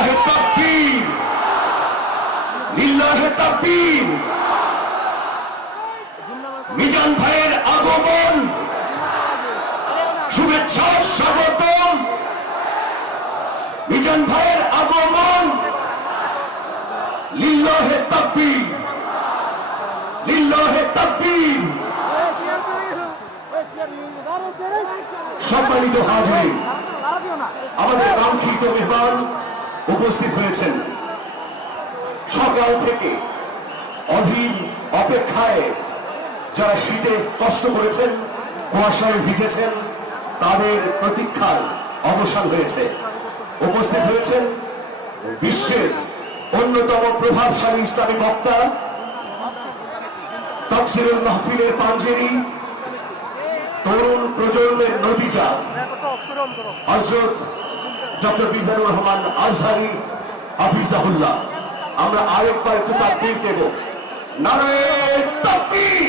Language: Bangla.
লিল্লাহে তাকবীর, লিল্লাহে তাকবীর। মিজান ভাইয়ের আগমন, শুভেচ্ছা স্বাগতম। মিজান ভাইয়ের আগমন, লিল্লাহে তাকবীর, লিল্লাহে তাকবীর। সম্মানিত হাজির, আমাদের কাঙ্ক্ষিত মেহমান উপস্থিত হয়েছেন। সকাল থেকে অধীর অপেক্ষায় যারা শীতে কষ্ট করেছেন, কুয়াশায় ভিজেছেন, তাদের প্রতীক্ষার অবসান হয়েছে। উপস্থিত হয়েছেন বিশ্বের অন্যতম প্রভাবশালী ইসলামী বক্তা, তাফসীরুল মাহফিলের পাঞ্জেরি, তরুণ প্রজন্মের নতিজা হযরত ডক্টর মিজানুর রহমান আজহারী হাফিজাহুল্লাহ। আমরা আরেকবার একটু তাকবীর দেব। নারায়ে তাকবীর।